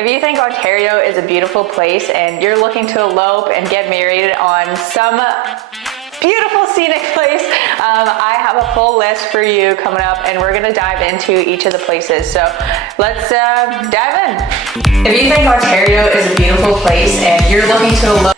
If you think Ontario is a beautiful place and you're looking to elope and get married on some beautiful scenic place, I have a full list for you coming up, and we're gonna dive into each of the places. So let's dive in. If you think Ontario is a beautiful place and you're looking to elope.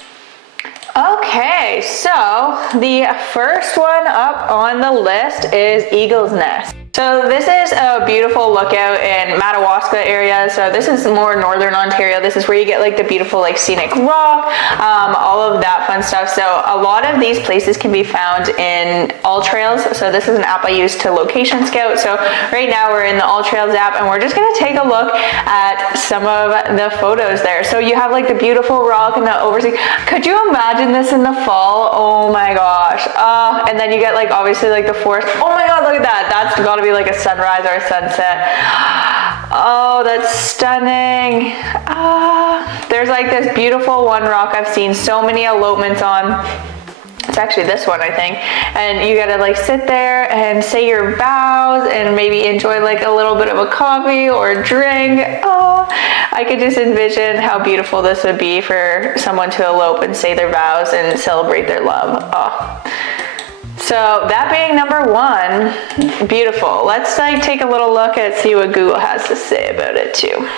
Okay, so the first one up on the list is Eagle's Nest. So this is a beautiful lookout in Madawaska area. So this is more northern Ontario. This is where you get like the beautiful like scenic rock, all of that fun stuff. So a lot of these places can be found in All Trails. So this is an app I use to location scout. So right now we're in the All Trails app, and we're just gonna take a look at some of the photos there. So you have like the beautiful rock and the overseas. Could you imagine this in the fall? Oh my gosh. And then you get like obviously like the forest. Oh my God, look at that. That's gotta be like a sunrise or a sunset. Oh, that's stunning. There's like this beautiful one rock I've seen so many elopements on. It's actually this one, I think. And you gotta like sit there and say your vows and maybe enjoy like a little bit of a coffee or a drink. Oh, I could just envision how beautiful this would be for someone to elope and say their vows and celebrate their love. Oh. So that being number one, beautiful. Let's like take a little look at see what Google has to say about it too.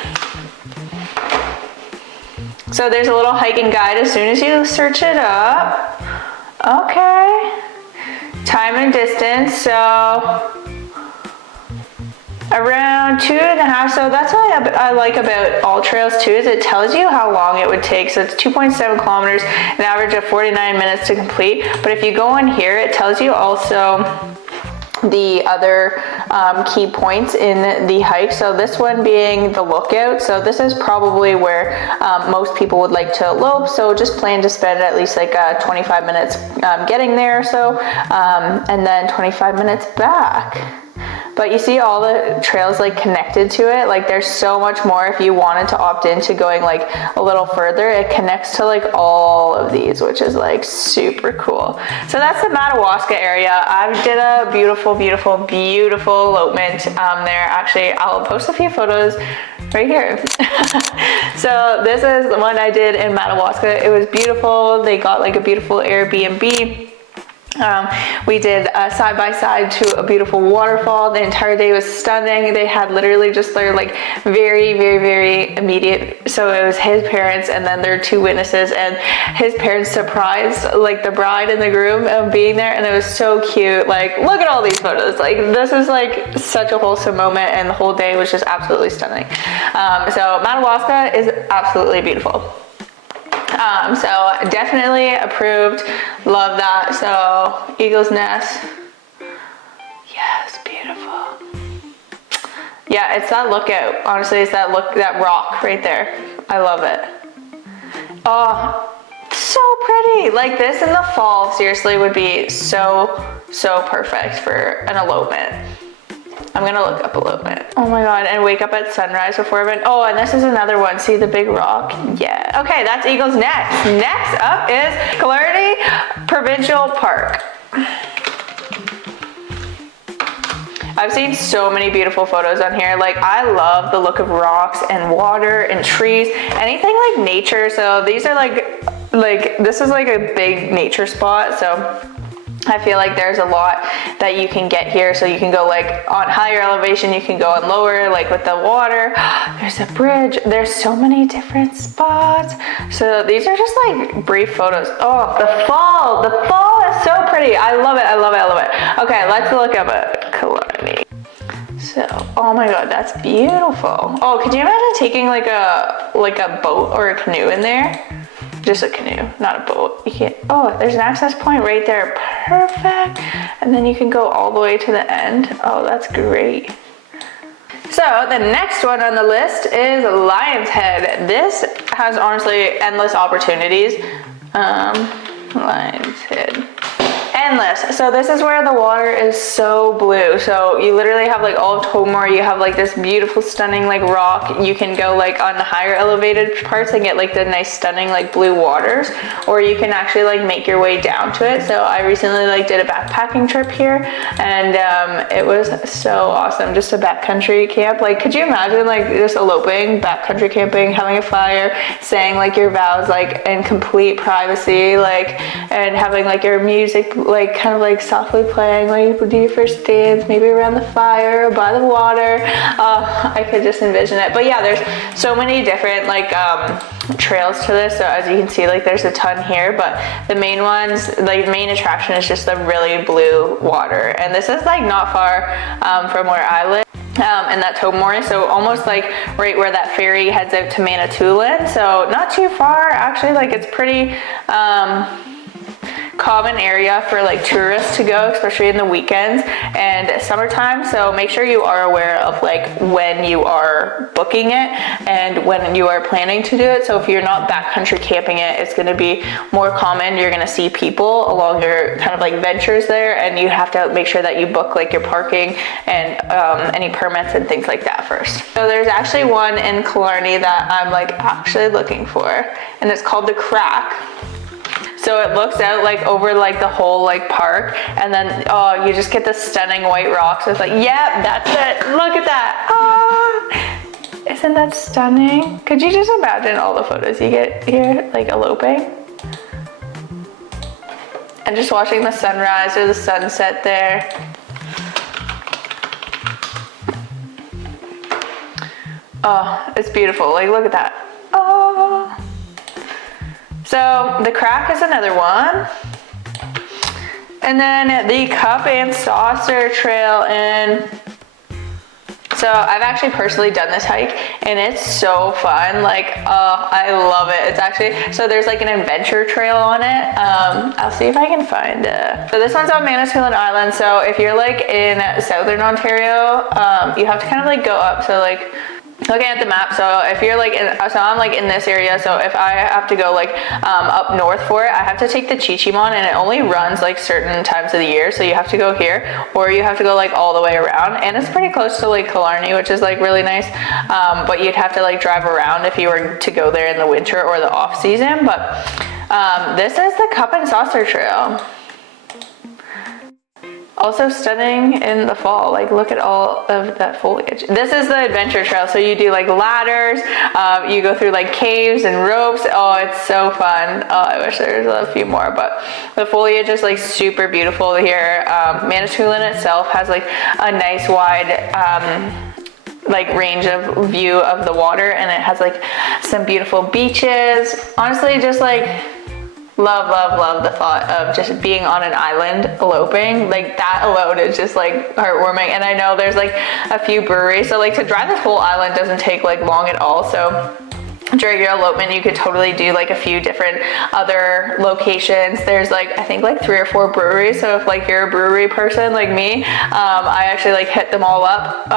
So there's a little hiking guide as soon as you search it up. Okay. Time and distance, so around 2.5. So that's what I like about All Trails too, is it tells you how long it would take. So it's 2.7 kilometers, an average of 49 minutes to complete. But if you go in here, it tells you also the other key points in the hike. So this one being the lookout. So this is probably where most people would like to elope. So just plan to spend at least like 25 minutes getting there. So and then 25 minutes back. But you see all the trails like connected to it. Like there's so much more if you wanted to opt into going like a little further. It connects to like all of these, which is like super cool. So that's the Madawaska area. I did a beautiful, beautiful, beautiful elopement there. Actually, I'll post a few photos right here. So this is the one I did in Madawaska. It was beautiful. They got like a beautiful Airbnb. We did a side-by-side to a beautiful waterfall. The entire day was stunning. They had literally just their like very, very, very immediate. So it was his parents and then their two witnesses, and his parents surprised like the bride and the groom of being there, and it was so cute. Like, look at all these photos. Like, this is like such a wholesome moment, and the whole day was just absolutely stunning. So Madawaska is absolutely beautiful. So definitely approved, love that. So Eagle's Nest, yes, beautiful. Yeah, it's that lookout. Honestly, it's that rock right there. I love it. Oh, so pretty. Like this in the fall, seriously, would be so perfect for an elopement. I'm gonna look up elopement. Oh my God, and wake up at sunrise before bed. Oh, and this is another one. See the big rock? Yeah. Okay, that's Eagle's Nest. Next up is Killarney Provincial Park. I've seen so many beautiful photos on here. Like, I love the look of rocks and water and trees, anything like nature. So these are like this is like a big nature spot. So I feel like there's a lot that you can get here. So you can go like on higher elevation, you can go on lower, like with the water. There's a bridge. There's so many different spots. So these are just like brief photos. Oh, the fall is so pretty. I love it, I love it, I love it. Okay, let's look up a Killarney. So, oh my God, that's beautiful. Oh, could you imagine taking like a boat or a canoe in there? Just a canoe, not a boat. You can't, oh, there's an access point right there. Perfect. And then you can go all the way to the end. Oh, that's great. So the next one on the list is Lion's Head. This has honestly endless opportunities. Lion's Head. endless. So this is where the water is so blue. So you literally have like all of Tomor, you have like this beautiful stunning like rock. You can go like on the higher elevated parts and get like the nice stunning like blue waters, or you can actually like make your way down to it. So I recently like did a backpacking trip here, and it was so awesome. Just a backcountry camp. Like, could you imagine like just eloping, backcountry camping, having a fire, saying like your vows like in complete privacy, like, and having like your music like kind of like softly playing, like do your first dance maybe around the fire or by the water. I could just envision it. But yeah, there's so many different like trails to this. So as you can see, like there's a ton here, but the main ones, like the main attraction is just the really blue water. And this is like not far from where I live. And that Tomor, so almost like right where that ferry heads out to Manitoulin. So not too far, actually. Like it's pretty common area for like tourists to go, especially in the weekends and summertime. So make sure you are aware of like when you are booking it and when you are planning to do it. So if you're not backcountry camping it, it's going to be more common. You're going to see people along your kind of like ventures there, and you have to make sure that you book like your parking and any permits and things like that first. So there's actually one in Killarney that I'm like actually looking for, and it's called the Crack. So it looks out like over like the whole like park, and then oh, you just get this stunning white rocks. So it's like, yep, that's it. Look at that. Oh, isn't that stunning? Could you just imagine all the photos you get here, like eloping? And just watching the sunrise or the sunset there. Oh, it's beautiful. Like, look at that. Oh. So the Crack is another one. And then the Cup and Saucer Trail. And so I've actually personally done this hike, and it's so fun. Like, I love it. It's actually, so there's like an adventure trail on it. I'll see if I can find it. So this one's on Manitoulin Island. So if you're like in Southern Ontario, you have to kind of like go up. So like, looking at the map, so if you're like so I'm like in this area, so if I have to go like up north for it, I have to take the Chichimon, and it only runs like certain times of the year, so you have to go here, or you have to go like all the way around, and it's pretty close to Lake Killarney, which is like really nice, but you'd have to like drive around if you were to go there in the winter or the off season. But this is the Cup and Saucer Trail. Also stunning in the fall. Like, look at all of that foliage. This is the adventure trail. So you do like ladders, you go through like caves and ropes. Oh, it's so fun. Oh, I wish there was a few more, but the foliage is like super beautiful here. Manitoulin itself has like a nice wide like range of view of the water, and it has like some beautiful beaches. Honestly, just like love the thought of just being on an island eloping. Like, that alone is just like heartwarming. And I know there's like a few breweries, so like to drive this whole island doesn't take like long at all. So during your elopement, you could totally do like a few different other locations. There's like, I think like 3 or 4 breweries. So if like you're a brewery person like me, I actually like hit them all up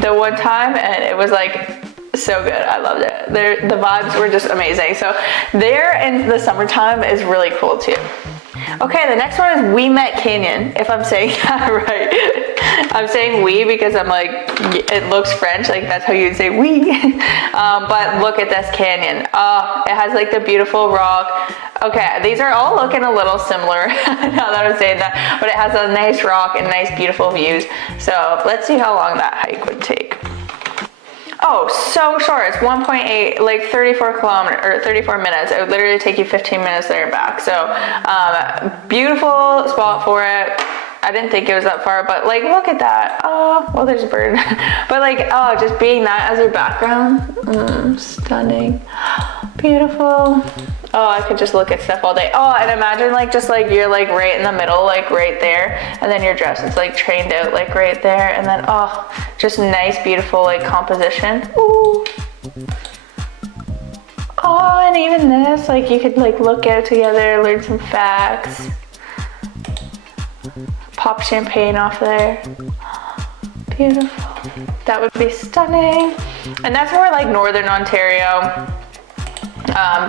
the one time, and it was like so good. I loved it. The vibes were just amazing. So there in the summertime is really cool too. Okay, the next one is We Met Canyon, if I'm saying that right. I'm saying we because I'm like, it looks French, like that's how you'd say we. But look at this canyon. It has like the beautiful rock. Okay, these are all looking a little similar now that I'm saying that, but it has a nice rock and nice beautiful views. So let's see how long that hike would take. Oh, so short. It's 1.8, like 34 kilometers or 34 minutes. It would literally take you 15 minutes there and back. So, beautiful spot for it. I didn't think it was that far, but like, look at that. Oh, well, there's a bird. But like, oh, just being that as your background, stunning, beautiful. Oh, I could just look at stuff all day. Oh, and imagine like just like you're like right in the middle, like right there, and then your dress is like trained out like right there, and then oh, just nice, beautiful like composition. Ooh. Oh, and even this, like you could like look out together, learn some facts, pop champagne off there. Beautiful. That would be stunning. And that's more like Northern Ontario.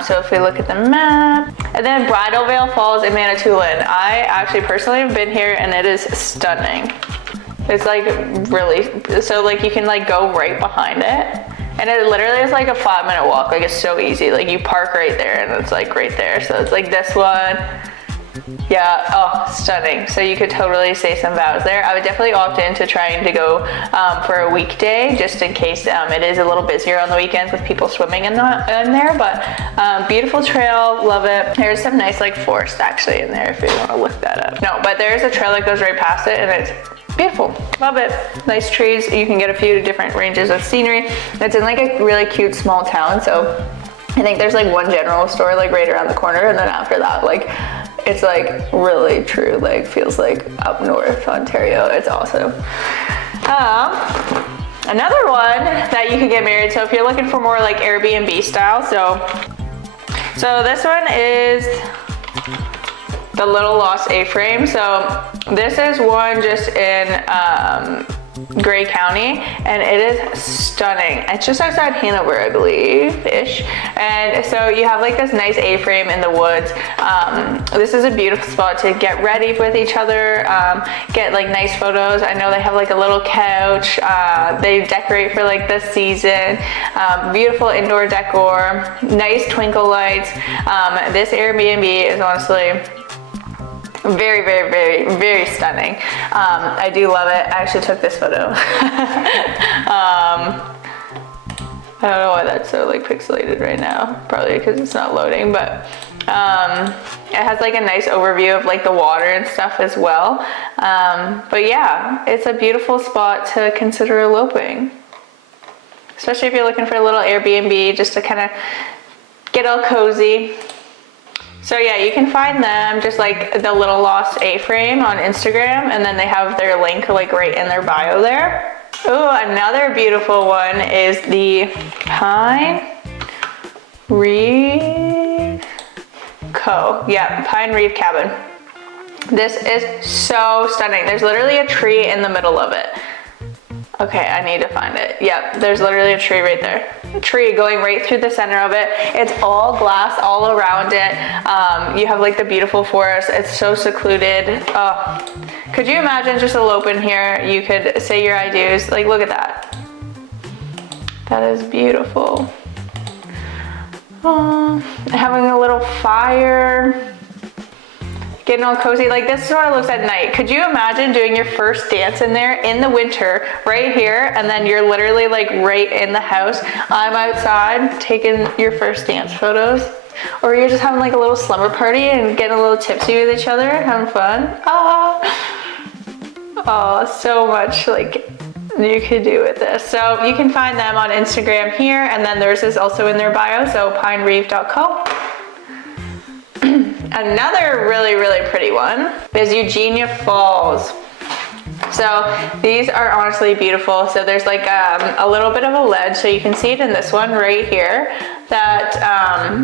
So if we look at the map, and then Bridal Veil Falls in Manitoulin. I actually personally have been here and it is stunning. It's like really, so like you can like go right behind it. And it literally is like a 5-minute walk. Like it's so easy. Like you park right there and it's like right there. So it's like this one. Yeah, oh, stunning. So you could totally say some vows there. I would definitely opt into trying to go for a weekday, just in case it is a little busier on the weekends with people swimming in there. But beautiful trail, love it. There's some nice like forest actually in there if you want to look that up. No, but there's a trail that goes right past it and it's beautiful, love it. Nice trees. You can get a few different ranges of scenery. It's in like a really cute small town. So I think there's like one general store like right around the corner, and then after that, like it's like really true, like feels like up north Ontario. It's awesome. Another one that you could get married. So if you're looking for more like Airbnb style, so this one is the Little Lost A-frame. So this is one just in Grey County, and it is stunning. It's just outside Hanover, I believe-ish. And so you have like this nice A-frame in the woods. This is a beautiful spot to get ready with each other, get like nice photos. I know they have like a little couch. They decorate for like the season. Beautiful indoor decor, nice twinkle lights. This Airbnb is honestly very, very, very, very stunning. I do love it. I actually took this photo. I don't know why that's so like pixelated right now. Probably because it's not loading, but it has like a nice overview of like the water and stuff as well. But yeah, it's a beautiful spot to consider eloping. Especially if you're looking for a little Airbnb just to kind of get all cozy. So yeah, you can find them just like the Little Lost A-frame on Instagram, and then they have their link like right in their bio there. Oh, another beautiful one is the Pine Reef Co. Yeah, Pine Reef Cabin. This is so stunning. There's literally a tree in the middle of it. Okay, I need to find it. Yep, there's literally a tree right there. A tree going right through the center of it. It's all glass all around it. You have like the beautiful forest. It's so secluded. Oh, could you imagine just eloping here? You could say your I do's. Like, look at that. That is beautiful. Oh, having a little fire. Getting all cozy. Like, this is what it looks at night. Could you imagine doing your first dance in there in the winter right here, and then you're literally like right in the house. I'm outside taking your first dance photos, or you're just having like a little slumber party and getting a little tipsy with each other, having fun. Oh, so much like you could do with this. So you can find them on Instagram here, and then theirs is also in their bio, so pinereef.co. Another really, really pretty one is Eugenia Falls. So these are honestly beautiful. So there's like a little bit of a ledge, so you can see it in this one right here, that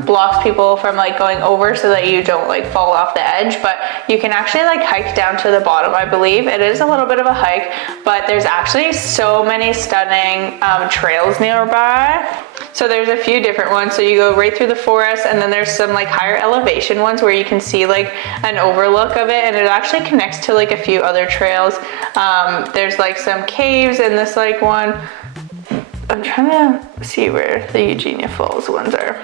blocks people from like going over so that you don't like fall off the edge. But you can actually like hike down to the bottom, I believe. It is a little bit of a hike, but there's actually so many stunning trails nearby. So there's a few different ones. So you go right through the forest, and then there's some like higher elevation ones where you can see like an overlook of it, and it actually connects to like a few other trails. There's like some caves in this like one. I'm trying to see where the Eugenia Falls ones are.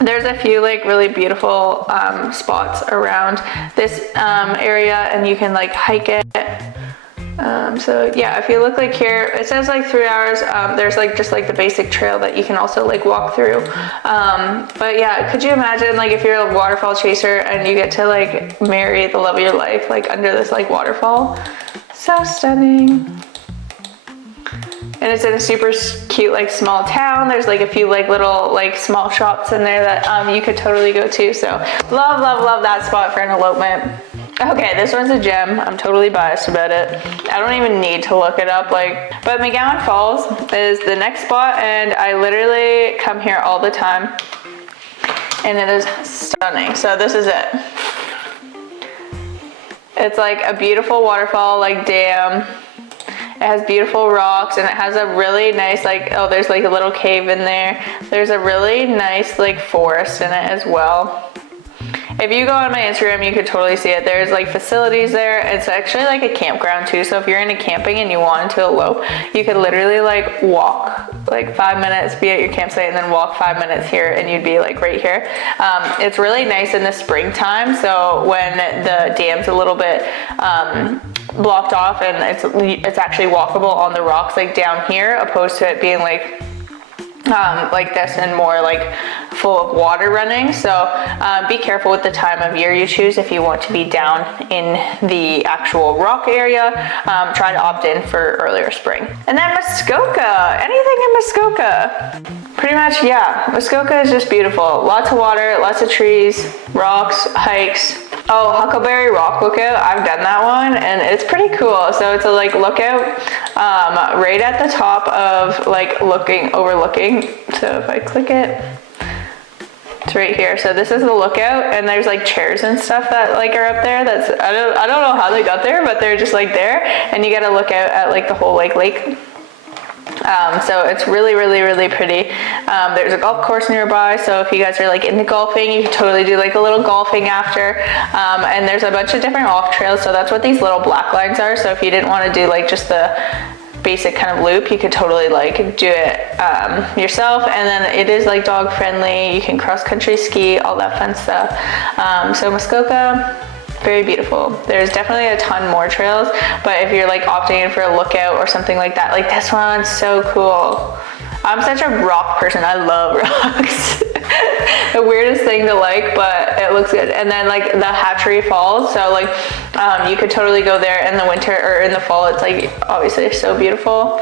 There's a few like really beautiful spots around this area, and you can like hike it. So yeah, if you look like here, it says like 3 hours. There's like just like the basic trail that you can also like walk through. But yeah, could you imagine like if you're a waterfall chaser and you get to like marry the love of your life like under this like waterfall? So stunning. And it's in a super cute like small town. There's like a few like little like small shops in there that you could totally go to. So love, love, love that spot for an elopement. Okay, this one's a gem. I'm totally biased about it. I don't even need to look it up, like, but McGowan Falls is the next spot, and I literally come here all the time, and it is stunning. So this is it. It's like a beautiful waterfall, like dam. It has beautiful rocks, and it has a really nice, like, oh, there's like a little cave in there. There's a really nice like forest in it as well. If you go on my Instagram, you could totally see it. There's like facilities there. It's actually like a campground too. So if you're into camping and you wanted to elope, you could literally like walk like 5 minutes, be at your campsite, and then walk 5 minutes here, and you'd be like right here. It's really nice in the springtime. So when the dam's a little bit blocked off, and it's actually walkable on the rocks like down here, opposed to it being like this and more like full of water running. So be careful with the time of year you choose if you want to be down in the actual rock area. Try to opt in for earlier spring. And then Muskoka, anything in Muskoka? Pretty much, yeah. Muskoka is just beautiful. Lots of water, lots of trees, rocks, hikes. Oh, Huckleberry Rock Lookout, I've done that one, and it's pretty cool. So it's a like lookout right at the top of like overlooking. So if I click it, it's right here. So this is the lookout, and there's like chairs and stuff that like are up there. That's I don't know how they got there, but they're just like there, and you get a look out at like the whole like lake. So it's really, really, really pretty. There's a golf course nearby, so if you guys are like into golfing, you can totally do like a little golfing after. And there's a bunch of different off trails, so that's what these little black lines are. So if you didn't want to do like just the basic kind of loop, you could totally like do it yourself. And then it is like dog friendly. You can cross country ski, all that fun stuff. So Muskoka, very beautiful. There's definitely a ton more trails, but if you're like opting in for a lookout or something like that, like this one's so cool. I'm such a rock person. I love rocks. The weirdest thing to like, but it looks good. And then like the Hatchery Falls, so like you could totally go there in the winter or in the fall. It's like obviously so beautiful.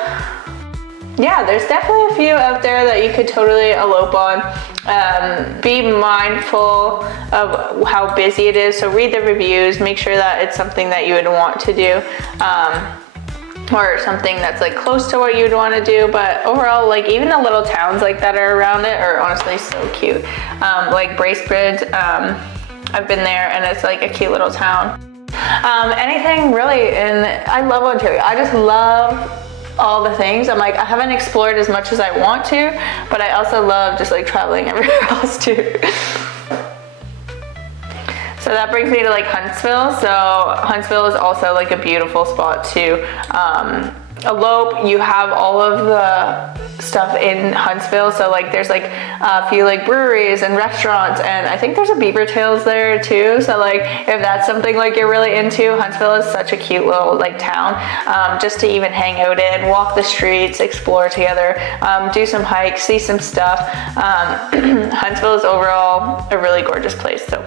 Yeah, there's definitely a few out there that you could totally elope on. Be mindful of how busy it is, so read the reviews, make sure that it's something that you would want to do, or something that's like close to what you'd want to do. But overall, like even the little towns like that are around it are honestly so cute. Like Bracebridge, I've been there, and it's like a cute little town. Anything really, and I love Ontario. I just love all the things. I'm like, I haven't explored as much as I want to, but I also love just like traveling everywhere else too. So that brings me to like Huntsville. So Huntsville is also like a beautiful spot to elope. You have all of the stuff in Huntsville. So like there's like a few like breweries and restaurants, and I think there's a Beaver Tails there too. So like if that's something like you're really into, Huntsville is such a cute little like town, just to even hang out in, walk the streets, explore together, do some hikes, see some stuff. Huntsville is overall a really gorgeous place. So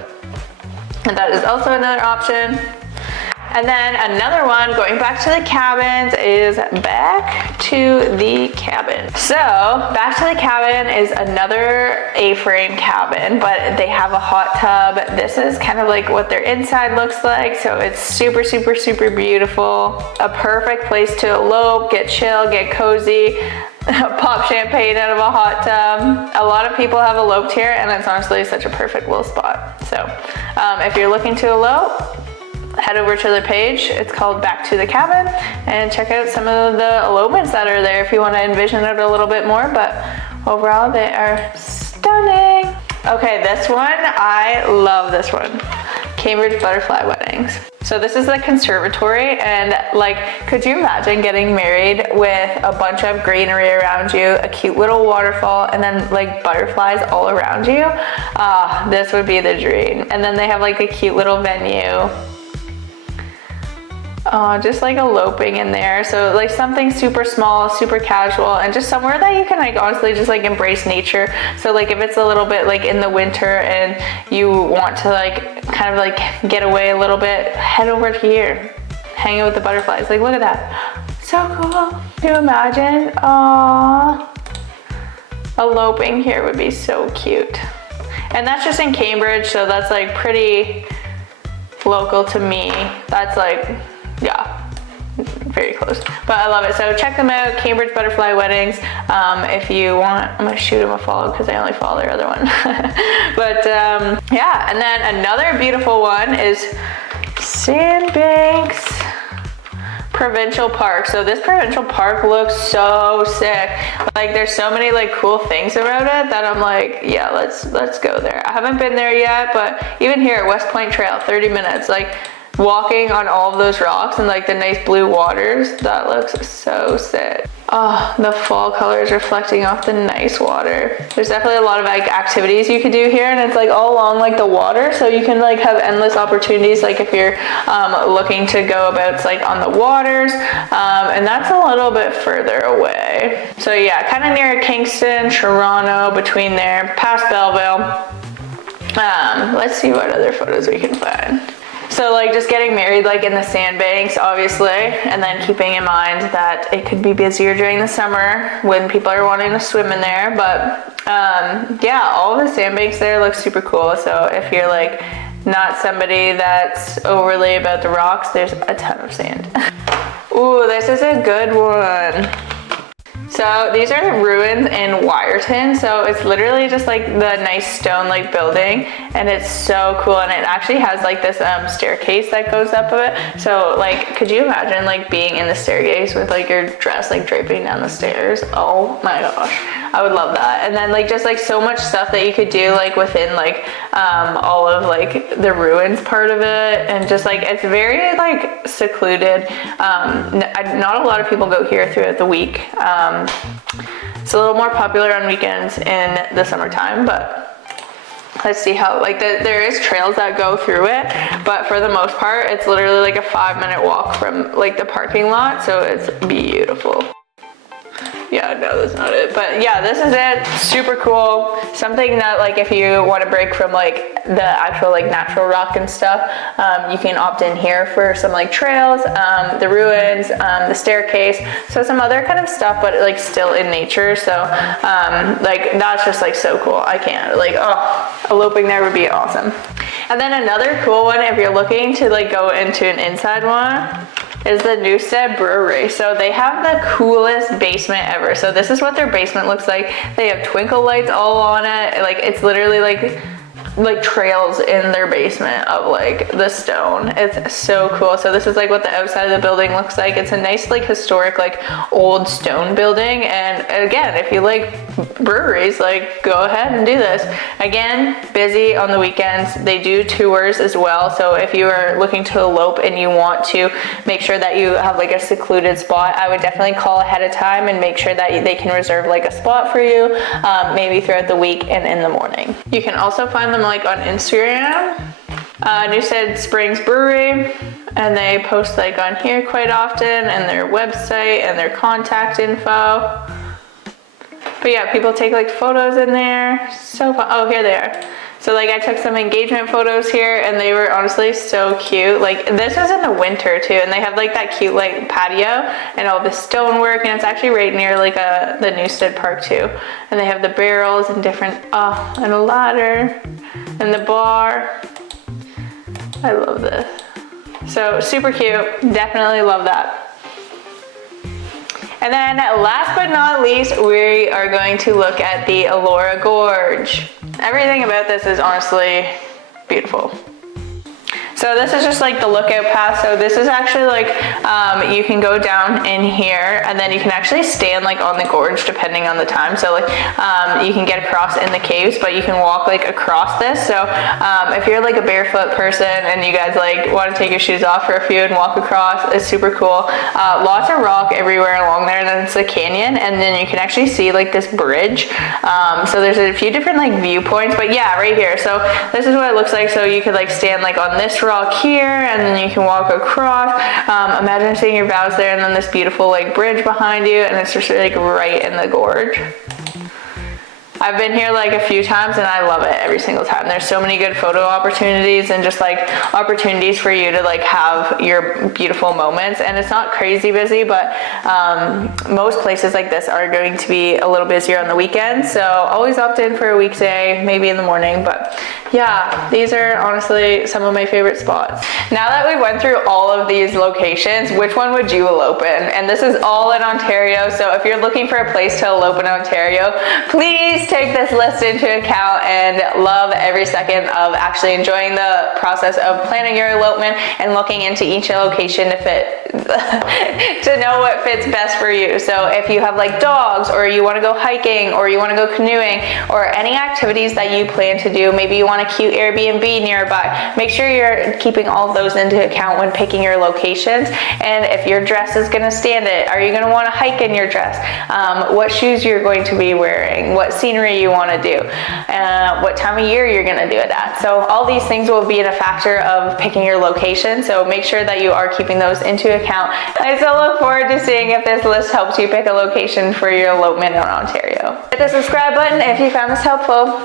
and that is also another option. And then another one, going back to the cabins, is Back to the Cabin. So Back to the Cabin is another A-frame cabin, but they have a hot tub. This is kind of like what their inside looks like. So it's super, super, super beautiful. A perfect place to elope, get chill, get cozy, pop champagne out of a hot tub. A lot of people have eloped here, and it's honestly such a perfect little spot. So if you're looking to elope, head over to their page. It's called Back to the Cabin, and check out some of the elopements that are there if you want to envision it a little bit more. But overall, they are stunning. Okay, this one, I love this one. Cambridge Butterfly Weddings. So this is the conservatory, and like, could you imagine getting married with a bunch of greenery around you, a cute little waterfall, and then like butterflies all around you? This would be the dream. And then they have like a cute little venue. Just like eloping in there. So like something super small, super casual, and just somewhere that you can like honestly just like embrace nature. So like if it's a little bit like in the winter and you want to like kind of like get away a little bit, head over here, hang out with the butterflies. Like look at that, so cool. Can you imagine? Eloping here would be so cute. And that's just in Cambridge, so that's like pretty local to me. That's like, yeah, very close, but I love it. So check them out, Cambridge Butterfly Weddings. If you want, I'm gonna shoot them a follow because I only follow their other one. But yeah, and then another beautiful one is Sandbanks provincial park. So this provincial park looks so sick. Like there's so many like cool things about it that I'm like, yeah, let's go there. I haven't been there yet, but even here at West Point Trail, 30 minutes, like walking on all of those rocks and like the nice blue waters, that looks so sick. Oh, the fall colors reflecting off the nice water. There's definitely a lot of like activities you could do here, and it's like all along like the water, so you can like have endless opportunities, like if you're looking to go about like on the waters, and that's a little bit further away. So yeah, kind of near Kingston, Toronto, between there, past Belleville. Let's see what other photos we can find. So like just getting married like in the sandbanks, obviously, and then keeping in mind that it could be busier during the summer when people are wanting to swim in there. But yeah, all the sandbanks there look super cool. So if you're like not somebody that's overly about the rocks, there's a ton of sand. Ooh, this is a good one. So these are the ruins in Wyerton. So it's literally just like the nice stone like building, and it's so cool. And it actually has like this staircase that goes up of it. So like, could you imagine like being in the staircase with like your dress like draping down the stairs? Oh my gosh, I would love that. And then like just like so much stuff that you could do like within like all of like the ruins part of it, and just like it's very like secluded. Not a lot of people go here throughout the week. It's a little more popular on weekends in the summertime, but let's see how, like there is trails that go through it, but for the most part, it's literally like a 5-minute walk from like the parking lot, so it's beautiful. Yeah, no, that's not it. But yeah, this is it. Super cool. Something that like if you want to break from like the actual like natural rock and stuff, you can opt in here for some like trails, the ruins, the staircase, so some other kind of stuff, but like still in nature. So like that's just like so cool. I can't like, oh, eloping there would be awesome. And then another cool one, if you're looking to like go into an inside one, is the Newstead Brewery. So they have the coolest basement ever. So this is what their basement looks like. They have twinkle lights all on it. Like it's literally like trails in their basement of like the stone. It's so cool. So this is like what the outside of the building looks like. It's a nice like historic like old stone building, and again, if you like breweries, like go ahead and do this. Again, busy on the weekends. They do tours as well, so if you are looking to elope and you want to make sure that you have like a secluded spot, I would definitely call ahead of time and make sure that they can reserve like a spot for you, maybe throughout the week and in the morning. You can also find them like on Instagram, Newstead Springs Brewery, and they post like on here quite often, and their website and their contact info. But yeah, people take like photos in there. So fun. Oh, here they are. So like I took some engagement photos here, and they were honestly so cute. Like this was in the winter too, and they have like that cute like patio and all the stonework, and it's actually right near like the Newstead Park too. And they have the barrels and different, and a ladder and the bar. I love this. So super cute, definitely love that. And then last but not least, we are going to look at the Elora Gorge. Everything about this is honestly beautiful. So this is just like the lookout path. So this is actually like, you can go down in here, and then you can actually stand like on the gorge depending on the time. So like, you can get across in the caves, but you can walk like across this. So if you're like a barefoot person and you guys like want to take your shoes off for a few and walk across, it's super cool. Lots of rock everywhere along there, and then it's a canyon, and then you can actually see like this bridge. So there's a few different like viewpoints, but yeah, right here. So this is what it looks like. So you could like stand like on this rock here, and then you can walk across. Imagine seeing your vows there, and then this beautiful like bridge behind you, and it's just like right in the gorge. I've been here like a few times, and I love it every single time. There's so many good photo opportunities, and just like opportunities for you to like have your beautiful moments. And it's not crazy busy, but most places like this are going to be a little busier on the weekends. So always opt in for a weekday, maybe in the morning. But yeah, these are honestly some of my favorite spots. Now that we went through all of these locations, which one would you elope in? And this is all in Ontario. So if you're looking for a place to elope in Ontario, please take this list into account and love every second of actually enjoying the process of planning your elopement and looking into each location to fit to know what fits best for you. So if you have like dogs, or you want to go hiking, or you want to go canoeing, or any activities that you plan to do, maybe you want a cute Airbnb nearby, make sure you're keeping all of those into account when picking your locations. And if your dress is going to stand it, are you going to want to hike in your dress? What shoes you're going to be wearing, what scenery you want to do, what time of year you're going to do it at. So all these things will be a factor of picking your location. So make sure that you are keeping those into account. I still look forward to seeing if this list helps you pick a location for your elopement in Ontario. Hit the subscribe button if you found this helpful.